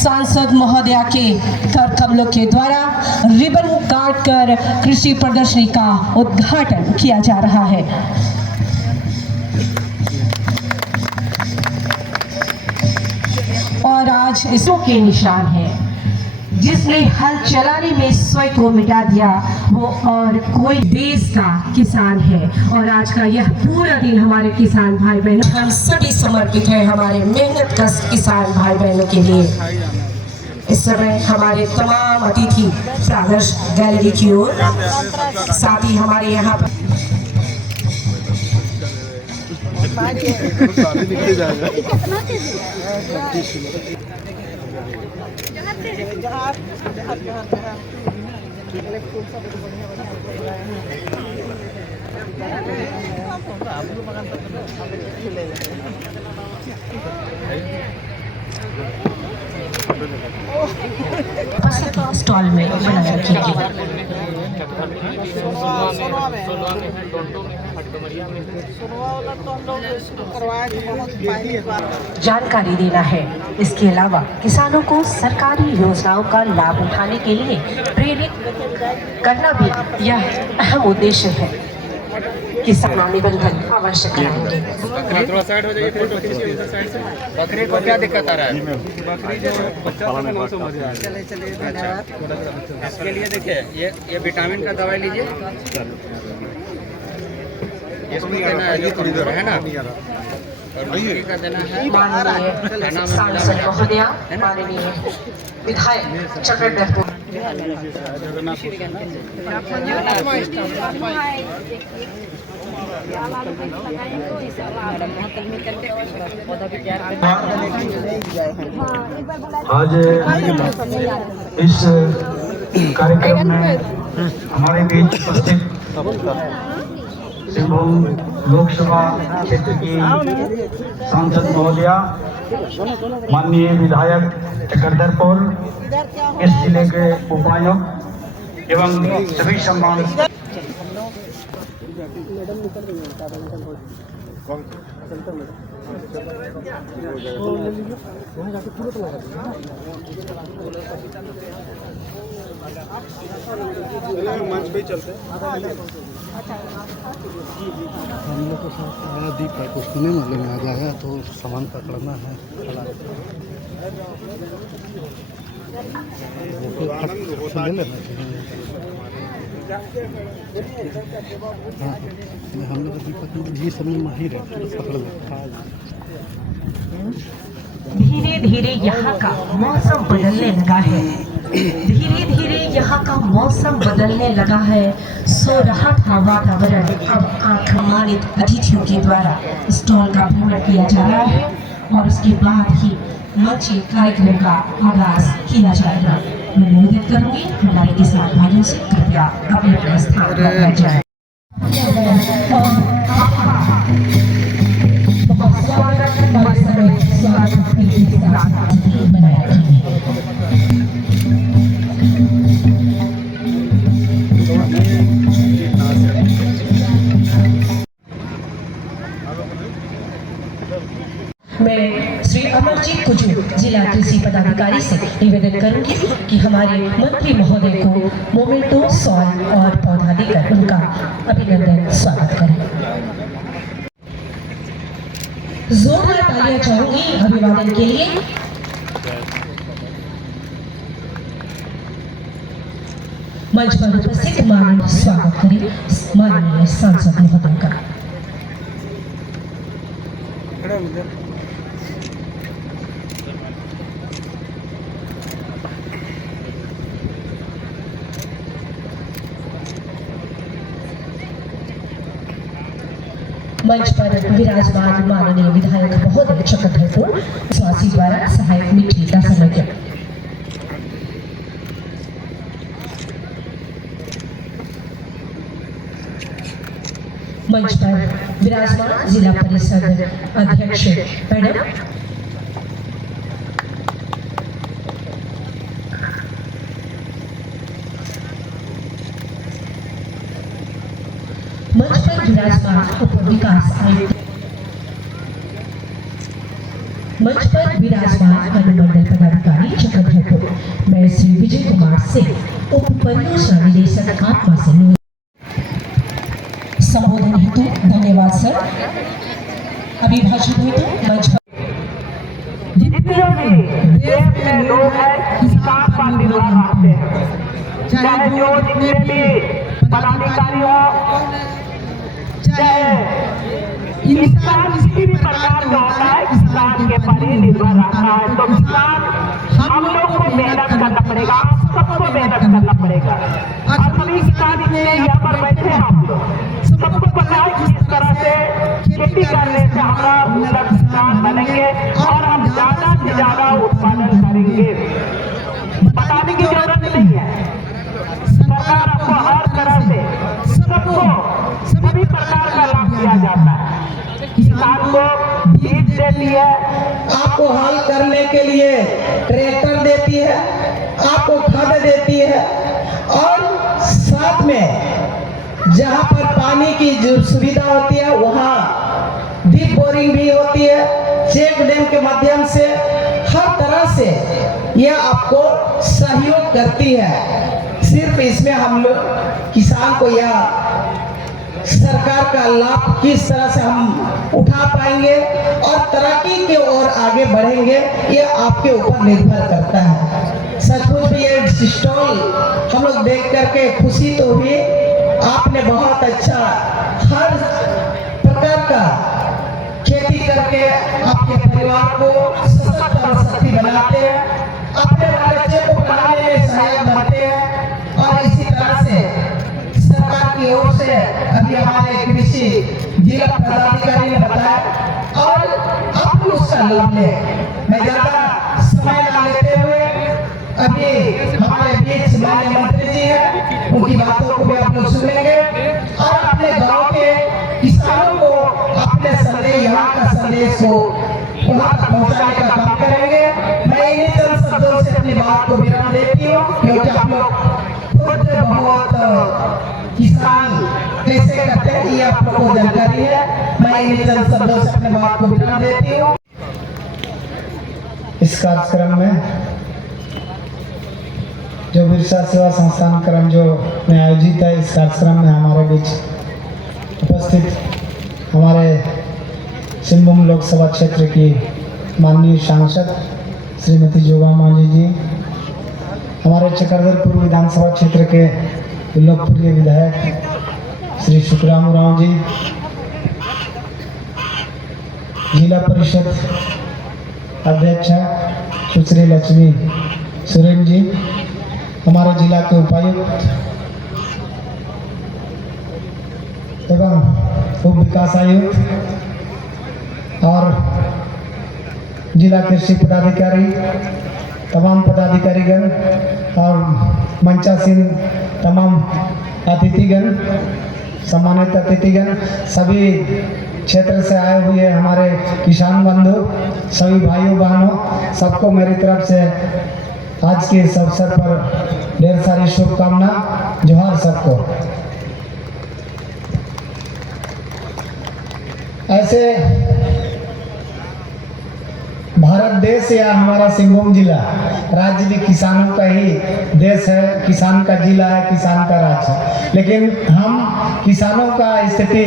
सांसद महोदया के कर कमलों के द्वारा रिबन काट कर कृषि प्रदर्शनी का उद्घाटन किया जा रहा है। और आज इसरो के निशान है, जिसने हल चलाने में स्वयं को मिटा दिया, वो और कोई देश का किसान है। और आज का यह पूरा दिन हमारे किसान भाई बहनों, हम सभी समर्पित हैं हमारे मेहनत का किसान भाई बहनों के लिए। इस समय हमारे तमाम अतिथि प्रादर्श गैलरी की ओर, साथ ही हमारे यहाँ पर स्टॉल में बनाया रखिए। जानकारी देना है। इसके अलावा किसानों को सरकारी योजनाओं का लाभ उठाने के लिए प्रेरित करना भी यह अहम उद्देश्य है। किसान निबंधन अवश्य कराएंगे। थोड़ा साइड हो जाइए, फोटो खींचिए उधर साइड से। बकरी को क्या दिक्कत आ रहा है? बकरी जो बच्चा का मौसम हो जाए। चले धन्यवाद। इसके लिए देखिए, ये विटामिन का दवाई लीजिए, इसमें देना है जो कमजोर है ना, और बकरी का देना है सांसद महोदया, माननीय विधायक चक्रधरपुर। आज इस कार्यक्रम में हमारे बीच उपस्थित सिंहभूम लोकसभा क्षेत्र की सांसद महोदया, माननीय विधायक चक्रधरपुर, इस जिले के उपायुक्त एवं सभी सम्मान मंच पे चलते हम लोग के साथ दीप है, कुछ नहीं मालूम आ जाएगा तो सामान पकड़ना है। हाँ, हम लोग दीपक जी सब में माहिर है, पकड़ लेता। धीरे धीरे यहाँ का मौसम बदलने लगा है। धीरे धीरे यहाँ का मौसम बदलने लगा है। सो रहा था वातावरण। अब आगमनित अतिथियों के द्वारा स्टॉल का भ्रमण किया जा रहा है और उसके बाद ही मंच कार्यक्रम का आगाज किया जाएगा। मैं निवेदन करूंगी हमारे किसान भाइयों से, कृपया अपने स्थान पर बैठ जाए। मैं श्री अमरजीत कुजू जिला कृषि पदाधिकारी से निवेदन करूंगी कि हमारे मंत्री महोदय को मोमेंटो, सॉल और पौधा देकर उनका अभिनंदन स्वागत करें। जोरदार तालियां चाहूंगी अभिवादन के लिए। मंच पर उपस्थित माननीय स्वागत करें माननीय सांसद महोदय का। मंच पर विराजमान माननीय विधायक महोदय चक्रधरपुर स्वासी द्वारा सहायक मिट्टी का समर्पण। मंच पर विराजमान जिला परिषद अध्यक्ष मैडम, मंच पर विराजमान उप विकास आयुक्त मंच पर विराजमान अनुमंडल पदाधिकारी चक्रधरपुर मैं श्री विजय कुमार सिंह उप परियोजना निदेशक आत्मा से संबोधन हेतु धन्यवाद सर। अभिभाषण हेतु मंच पर जितने भी देश के लोग हैं किसान पर निर्भर रहते हैं, चाहे जो जितने भी पदाधिकारी हो, चाहे इंसान किसी भी प्रकार का होता है किसान के पर ही निर्भर रहता है। तो किसान हम लोग को मेहनत करना पड़ेगा, सबको मेहनत करना पड़ेगा। और सभी किसान इतने यहाँ पर बैठे हम लोग सबको पता है किस तरह से खेती करने से हमारा उन्नत किसान बनेंगे और हम ज्यादा से ज्यादा उत्पादन करेंगे। बताने की जरूरत नहीं है, सरकार आपको हर तरह से सबको सभी प्रकार का लाभ दिया जाता है। किसान को बीज देती है, आपको हल करने के लिए ट्रैक्टर देती है, आपको खाद देती है और साथ में जहाँ पर पानी की जो सुविधा होती है वहाँ डीप बोरिंग भी होती है। चेक डैम के माध्यम से हर तरह से यह आपको सहयोग करती है। सिर्फ इसमें हम लोग किसान को यह सरकार का लाभ किस तरह से हम उठा पाएंगे और तरक्की की ओर आगे बढ़ेंगे, ये आपके ऊपर निर्भर करता है। सचमुच भी ये स्टॉल हम लोग देख करके खुशी तो हुई, आपने बहुत अच्छा हर प्रकार का खेती करके आपके परिवार को सशक्त और शक्ति बनाते हैं, अपने बच्चे को पढ़ाने में सहायक बनते हैं। और इसी तरह से सरकार की ओर से अभी हमारे कृषि जिला पदाधिकारी ने बताया और आप भी उसका लाभ लें। मैं ज्यादा समय ना लेते हुए अभी हमारे बीच माननीय मंत्री जी हैं, उनकी बातों को भी आप लोग सुनेंगे और अपने गांव के किसानों को अपने संदेश, यहाँ का संदेश को वहाँ तक पहुँचाने का काम करेंगे। मैं इन्हीं चंद शब्दों से अपनी बात को विराम देती हूँ, क्योंकि आप लोग खुद बहुत किसान कैसे करते हैं ये आप लोगों को जानकारी है। मैं इन्हीं चंद शब्दों से अपनी बात को विराम देती हूँ। इस कार्यक्रम में जो बिरसा सेवा संस्थान क्रम जो में आयोजित है, इस कार्यक्रम में हमारे बीच उपस्थित हमारे सिंहभूम लोकसभा क्षेत्र की माननीय सांसद श्रीमती जोगा मांझी जी, हमारे चक्रधरपुर विधानसभा क्षेत्र के लोकप्रिय विधायक श्री सुखराम उरांव जी, जिला परिषद अध्यक्षा सुश्री लक्ष्मी सुरेन जी, हमारे जिला के उपायुक्त एवं उप विकास आयुक्त और जिला कृषि पदाधिकारी, तमाम पदाधिकारीगण और मंचासीन तमाम अतिथिगण, सम्मानित अतिथिगण, सभी क्षेत्र से आए हुए हमारे किसान बंधु, सभी भाइयों बहनों, सबको मेरी तरफ से आज के इस अवसर पर ढेर सारी शुभकामना। जोहार सबको। ऐसे भारत देश या हमारा सिंहभूम जिला राज्य भी किसानों का ही देश है, किसान का जिला है, किसान का राज्य है। लेकिन हम किसानों का स्थिति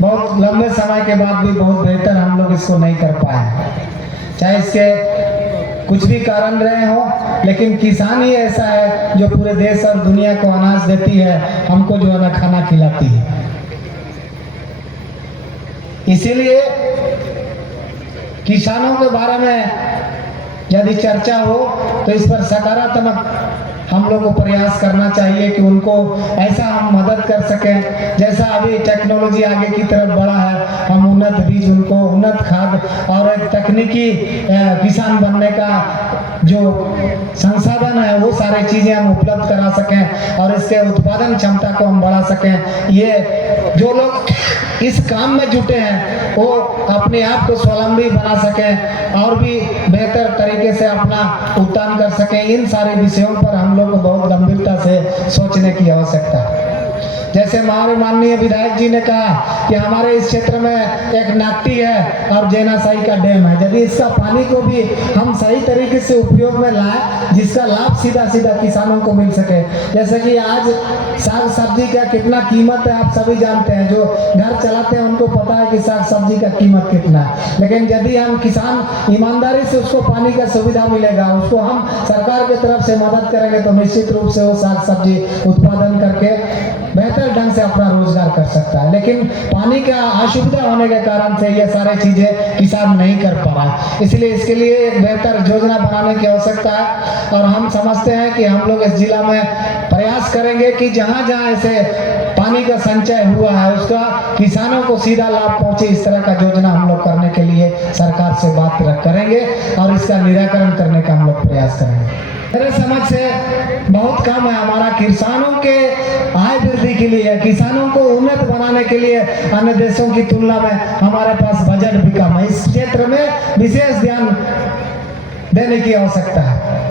बहुत लंबे समय के बाद भी बहुत बेहतर हम लोग इसको नहीं कर पाए, चाहे इसके कुछ भी कारण रहे हो, लेकिन किसान ही ऐसा है जो पूरे देश और दुनिया को अनाज देती है, हमको जो है ना खाना खिलाती है। इसीलिए किसानों के बारे में यदि चर्चा हो तो इस पर सकारात्मक हम लोग को प्रयास करना चाहिए कि उनको ऐसा हम मदद कर सकें। जैसा अभी टेक्नोलॉजी आगे की तरफ बढ़ा है, हम उन्नत बीज, उनको उन्नत खाद और एक तकनीकी किसान बनने का जो संसाधन है वो सारे चीज़ें हम उपलब्ध करा सकें और इसके उत्पादन क्षमता को हम बढ़ा सकें। ये जो लोग इस काम में जुटे हैं वो अपने आप को स्वावलंबी बना सकें और भी बेहतर तरीके से अपना उत्थान कर सकें। इन सारे विषयों पर हम लोग को बहुत गंभीरता से सोचने की आवश्यकता है। जैसे हमारे माननीय विधायक जी ने कहा कि हमारे इस क्षेत्र में एक नाकटी है और जैनासाई का डैम है। यदि इसका पानी को भी हम सही तरीके से उपयोग में लाए, जिसका लाभ सीधा सीधा किसानों को मिल सके। जैसे कि आज साग सब्जी का कितना कीमत है आप सभी जानते हैं, जो घर चलाते हैं उनको पता है कि साग सब्जी का कीमत कितना है। लेकिन यदि हम किसान ईमानदारी से उसको पानी का सुविधा मिलेगा, उसको हम सरकार की तरफ से मदद करेंगे, तो निश्चित रूप से वो साग सब्जी उत्पादन करके बेहतर ढंग से अपना रोजगार कर सकता है। लेकिन पानी का असुविधा होने के कारण से ये सारी चीजें किसान नहीं कर पा रहा है। इसलिए इसके लिए एक बेहतर योजना बनाने की आवश्यकता है और हम समझते हैं कि हम लोग इस जिला में प्रयास करेंगे कि जहां जहां ऐसे पानी का संचय हुआ है उसका किसानों को सीधा लाभ पहुंचे, इस तरह का योजना हम लोग करने के लिए सरकार से बात करेंगे और इसका निराकरण करने का हम लोग प्रयास करेंगे। मेरे समझ से बहुत कम है हमारा किसानों के आय वृद्धि के लिए, किसानों को उन्नत बनाने के लिए अन्य देशों की तुलना में हमारे पास बजट भी कम है। इस क्षेत्र में विशेष ध्यान देने की आवश्यकता है,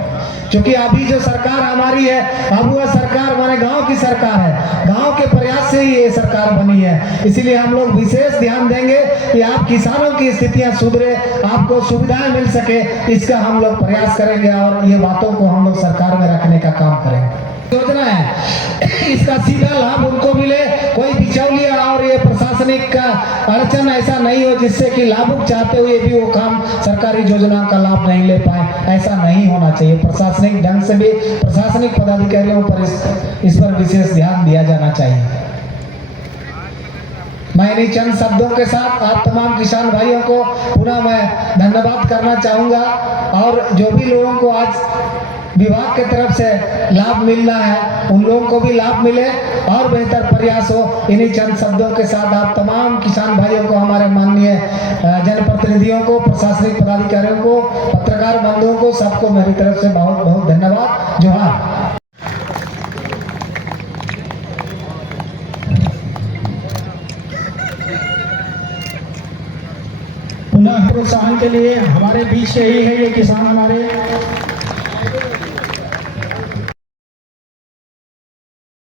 क्योंकि अभी जो सरकार हमारी है, अब वह सरकार हमारे गांव की सरकार है, गांव के प्रयास से ही ये सरकार बनी है। इसीलिए हम लोग विशेष ध्यान देंगे कि आप किसानों की स्थितियां सुधरे, आपको सुविधाएं मिल सके, इसका हम लोग प्रयास करेंगे और ये बातों को हम लोग सरकार में रखने का काम करेंगे। योजना है इसका सीधा लाभ उनको मिले, कोई बिचौलिया और ये प्रशासनिक का अड़चन ऐसा नहीं हो जिससे कि लाभुक चाहते हुए भी वो काम सरकारी योजना का लाभ नहीं ले पाए, ऐसा नहीं होना चाहिए। प्रशासनिक ढंग से भी प्रशासनिक पदाधिकारियों पर इस पर विशेष ध्यान दिया जाना चाहिए। मैं इन्हीं चंद शब्दों के साथ आप तमाम किसान भाइयों को पुनः मैं धन्यवाद करना चाहूँगा और जो भी लोगों को आज विभाग की तरफ से लाभ मिलना है उन लोगों को भी लाभ मिले और बेहतर प्रयास हो। इन्हीं चंद शब्दों के साथ आप तमाम किसान भाइयों को, हमारे माननीय जनप्रतिनिधियों को, प्रशासनिक पदाधिकारियों को, पत्रकार बंधुओं को, सबको मेरी तरफ से बहुत बहुत धन्यवाद। जोहार। पुनः प्रोत्साहन के लिए हमारे बीच से ही है ये किसान हमारे